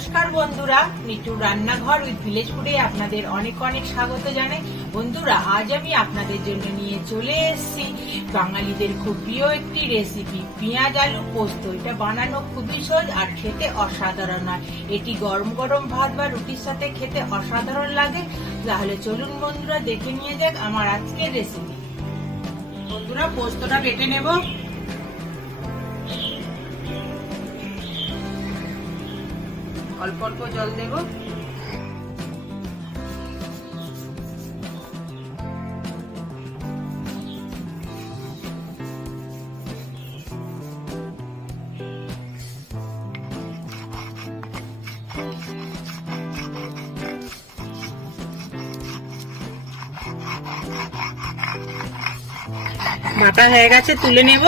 নমস্কার বন্ধুরা, মিঠুর রান্নাঘর উইথ ভিলেজ ফুডে আপনাদের অনেক অনেক স্বাগত জানাই। বন্ধুরা, আজ আমি আপনাদের জন্য নিয়ে চলে এসেছি বাঙালিদের খুব প্রিয় একটি রেসিপি, পেঁয়াজ আলু পোস্ত। এটা বানানো খুবই সহজ আর খেতে অসাধারণ হয়। এটি গরম গরম ভাত বা রুটির সাথে খেতে অসাধারণ লাগে। তাহলে চলুন বন্ধুরা, দেখে নিয়ে যাক আমার আজকের রেসিপি। বন্ধুরা, পোস্তটা বেটে নেব। অল্প অল্প জল দেব। বাটা হয়ে গেছে, তুলে নেব।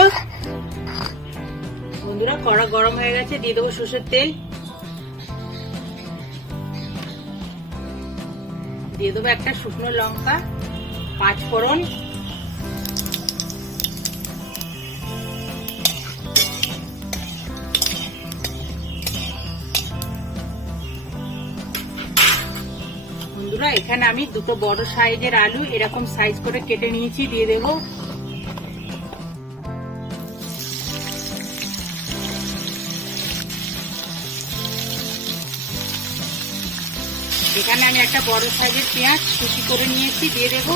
বন্ধুরা, কড়া গরম হয়ে গেছে, দিয়ে দেবো সরষের তেল, দিয়ে দেবো একটা শুকনো লঙ্কা, 5 ফোড়ন, বন্ধুরা এখানে আমি দুটো বড় সাইজের আলু এরকম সাইজ করে কেটে নিয়েছি, দিয়ে দেবো। এখানে আমি একটা বড় সাইজের পেঁয়াজ কুচি করে নিয়েছি, দিয়ে দেব।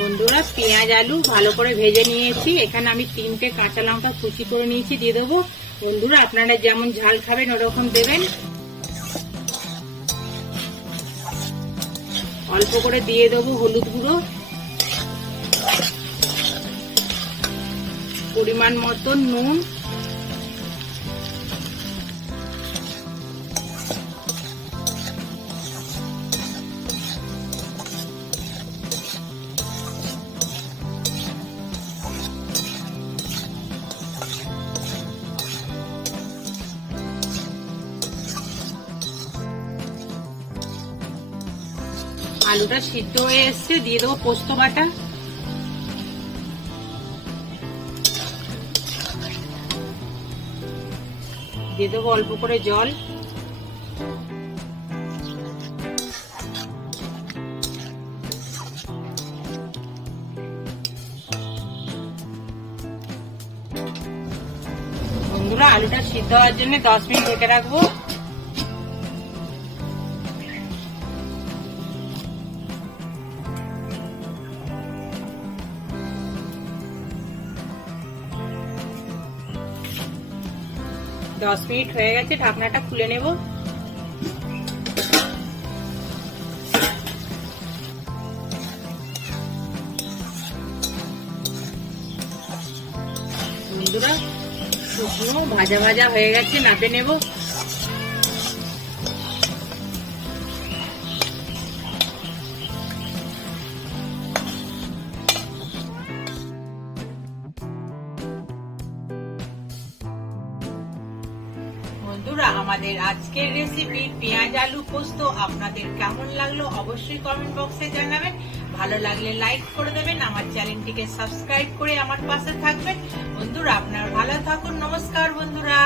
বন্ধুরা, পেঁয়াজ আলু ভালো করে ভেজে নিয়েছি। এখানে আমি 3টে কাঁচা লঙ্কা কুচি করে নিয়েছি, দিয়ে দেবো। বন্ধুরা, আপনারা যেমন ঝাল খাবেন ওরকম দেবেন। অল্প করে দিয়ে দেবো হলুদ গুঁড়ো, পরিমাণ মতো নুন, আলুটা সিদ্ধ হয়ে এসছে, দিয়ে দেবো পোস্ত বাটা, দিয়ে দেবো অল্প করে জল, বন্ধুরা আলুটা সিদ্ধ হওয়ার জন্য 10 মিনিট ঢেকে রাখবো। দশ মিনিট হয়ে গেছে, ঢাকনাটা খুলে নেব। বন্ধুরা, শুকনো ভাজা ভাজা হয়ে গেছে, নাপে নেব। বন্ধুরা, আমাদের আজকের রেসিপি পেঁয়াজ আলু পোস্ত আপনাদের কেমন লাগলো অবশ্যই কমেন্ট বক্সে জানাবেন। ভালো লাগলে লাইক করে দেবেন, আমার চ্যানেলটিকে সাবস্ক্রাইব করে আমার পাশে থাকবেন। বন্ধুরা, আপনারা ভালো থাকুন। নমস্কার বন্ধুরা।